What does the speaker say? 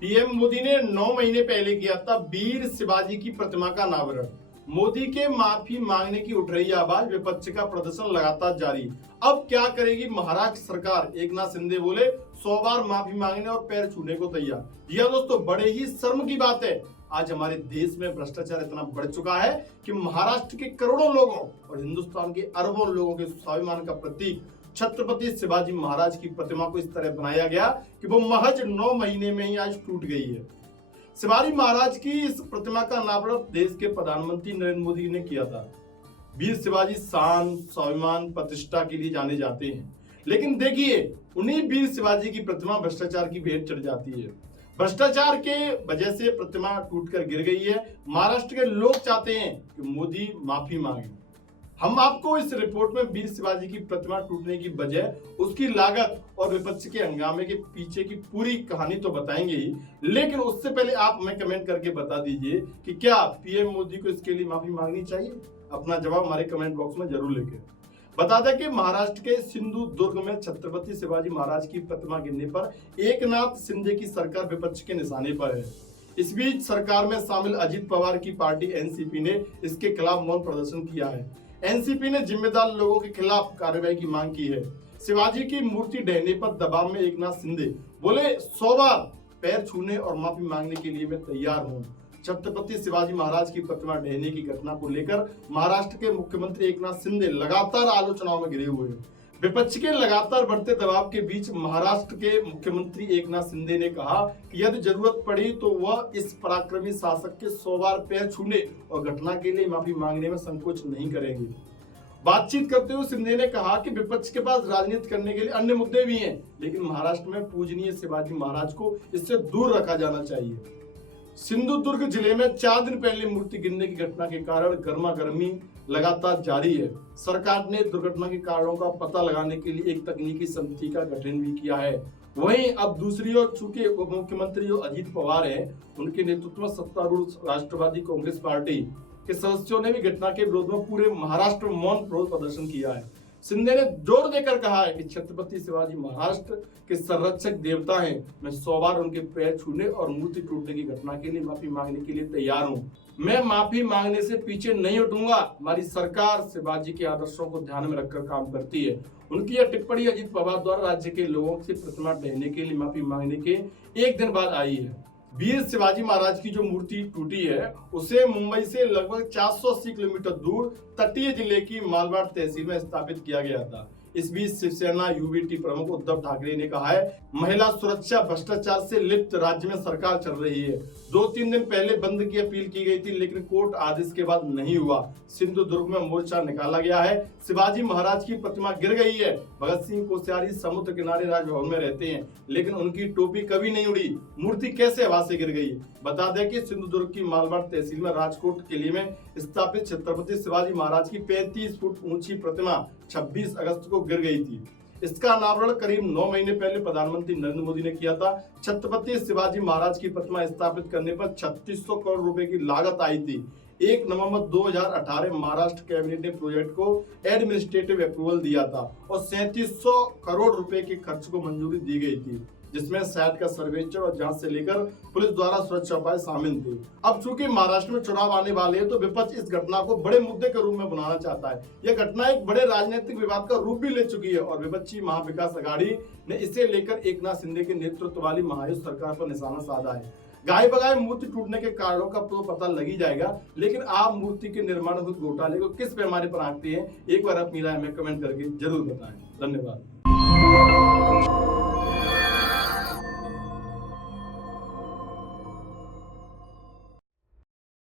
PM Modi ने 9 महीने पहले किया था वीर शिवाजी की प्रतिमा का अनावरण। मोदी के माफी मांगने की उठ रही आवाज, विपक्ष का प्रदर्शन लगातार जारी। अब क्या करेगी महाराष्ट्र सरकार? एकनाथ शिंदे बोले 100 बार माफी मांगने और पैर छूने को तैयार। जी हाँ दोस्तों, बड़े ही शर्म की बात है। आज हमारे देश में भ्रष्टाचार इतना बढ़ चुका है कि महाराष्ट्र के करोड़ों लोगों और हिंदुस्तान के अरबों लोगों के स्वाभिमान का प्रतीक छत्रपति शिवाजी महाराज की प्रतिमा को इस तरह बनाया गया कि वो महज 9 महीने में ही आज टूट गई है। शिवाजी महाराज की इस प्रतिमा का अनावरण देश के प्रधानमंत्री नरेंद्र मोदी ने किया था। वीर शिवाजी शान, स्वाभिमान, प्रतिष्ठा के लिए जाने जाते हैं, लेकिन देखिए उन्हीं वीर शिवाजी की प्रतिमा भ्रष्टाचार की भेंट चढ़ जाती है। भ्रष्टाचार के वजह से प्रतिमा टूटकर गिर गई है। महाराष्ट्र के लोग चाहते हैं कि मोदी माफी मांगे। हम आपको इस रिपोर्ट में वीर शिवाजी की प्रतिमा टूटने की वजह, उसकी लागत और विपक्ष के हंगामे के पीछे की पूरी कहानी तो बताएंगे ही, लेकिन उससे पहले आप हमें कमेंट करके बता दीजिए कि क्या पीएम मोदी को इसके लिए माफी मांगनी चाहिए। अपना जवाब हमारे कमेंट बॉक्स में जरूर लिखें। बता दें कि महाराष्ट्र के सिंधुदुर्ग में छत्रपति शिवाजी महाराज की प्रतिमा गिरने पर एकनाथ शिंदे की सरकार विपक्ष के निशाने पर है। इस बीच सरकार में शामिल अजित पवार की पार्टी एनसीपी ने इसके खिलाफ मौन प्रदर्शन किया है। एनसीपी ने जिम्मेदार लोगों के खिलाफ कार्रवाई की मांग की है। शिवाजी की मूर्ति ढहने पर दबाव में एकनाथ शिंदे बोले 100 बार पैर छूने और माफी मांगने के लिए मैं तैयार हूं। छत्रपति शिवाजी महाराज की प्रतिमा ढहने की घटना को लेकर महाराष्ट्र के मुख्यमंत्री एकनाथ शिंदे लगातार आलोचनाओं में घिरे हुए हैं। विपक्ष के लगातार बढ़ते दबाव के बीच महाराष्ट्र के मुख्यमंत्री एकनाथ शिंदे ने कहा कि यदि जरूरत पड़ी तो वह इस पराक्रमी शासक के 100 बार पैर छूने और घटना के लिए माफी मांगने में संकोच नहीं करेंगे। बातचीत करते हुए शिंदे ने कहा कि विपक्ष के पास राजनीति करने के लिए अन्य मुद्दे भी हैं, लेकिन महाराष्ट्र में पूजनीय शिवाजी महाराज को इससे दूर रखा जाना चाहिए। सिंधुदुर्ग जिले में 4 दिन पहले मूर्ति गिरने की घटना के कारण गर्मा गर्मी लगातार जारी है। सरकार ने दुर्घटना के कारणों का पता लगाने के लिए एक तकनीकी समिति का गठन भी किया है। वहीं अब दूसरी ओर चूंकि उप मुख्यमंत्री जो अजित पवार है, उनके नेतृत्व में सत्तारूढ़ राष्ट्रवादी कांग्रेस पार्टी के सदस्यों ने भी घटना के विरोध में पूरे महाराष्ट्र में मौन विरोध प्रदर्शन किया है। शिंदे ने जोर देकर कहा है कि छत्रपति शिवाजी महाराष्ट्र के संरक्षक देवता हैं। मैं 100 बार उनके पैर छूने और मूर्ति टूटने की घटना के लिए माफी मांगने के लिए तैयार हूं। मैं माफी मांगने से पीछे नहीं हटूंगा। हमारी सरकार शिवाजी के आदर्शों को ध्यान में रखकर काम करती है। उनकी यह टिप्पणी अजित पवार द्वारा राज्य के लोगों से प्रतिमा ढहने के लिए माफी मांगने के एक दिन बाद आई है। वीर शिवाजी महाराज की जो मूर्ति टूटी है, उसे मुंबई से लगभग 480 किलोमीटर दूर तटीय जिले की मालवाड़ तहसील में स्थापित किया गया था। इस बीच शिवसेना यूबीटी प्रमुख उद्धव ठाकरे ने कहा है, महिला सुरक्षा भ्रष्टाचार से लिप्त राज्य में सरकार चल रही है। 2-3 दिन पहले बंद की अपील की गई थी, लेकिन कोर्ट आदेश के बाद नहीं हुआ। सिंधुदुर्ग में मोर्चा निकाला गया है। शिवाजी महाराज की प्रतिमा गिर गई है। भगत सिंह कोश्यारी समुद्र किनारे राजभवन में रहते हैं, लेकिन उनकी टोपी कभी नहीं उड़ी। मूर्ति कैसे हवा से गिर गई? बता दें कि सिंधुदुर्ग की मालवाड़ तहसील में राजकोट किले में स्थापित छत्रपति शिवाजी महाराज की 35 फुट ऊंची प्रतिमा 26 अगस्त को गिर गई थी। इसका अनावरण करीब 9 महीने पहले प्रधानमंत्री नरेंद्र मोदी ने किया था। छत्रपति शिवाजी महाराज की प्रतिमा स्थापित करने पर 3600 करोड़ रुपए की लागत आई थी। 1 नवंबर 2018 महाराष्ट्र कैबिनेट ने प्रोजेक्ट को एडमिनिस्ट्रेटिव अप्रूवल दिया था और 3700 करोड़ रुपए के खर्च को मंजूरी दी गई थी, जिसमें साइट का सर्वेक्षण और जांच से लेकर पुलिस द्वारा सुरक्षा उपाय शामिल थे। अब चूंकि महाराष्ट्र में चुनाव आने वाले हैं, तो विपक्ष इस घटना को बड़े मुद्दे के रूप में बनाना चाहता है। यह घटना एक बड़े राजनीतिक विवाद का रूप भी ले चुकी है और विपक्षी महाविकास अघाड़ी ने इसे लेकर एकनाथ शिंदे के नेतृत्व वाली महायुति सरकार पर निशाना साधा है। गाय बगाए मूर्ति टूटने के कारणों का तो पता लग ही जाएगा, लेकिन आप मूर्ति के निर्माण हुए घोटाले को किस पैमाने पर आंकते हैं, एक बार आप मेरा हमें कमेंट करके जरूर बताएं। धन्यवाद।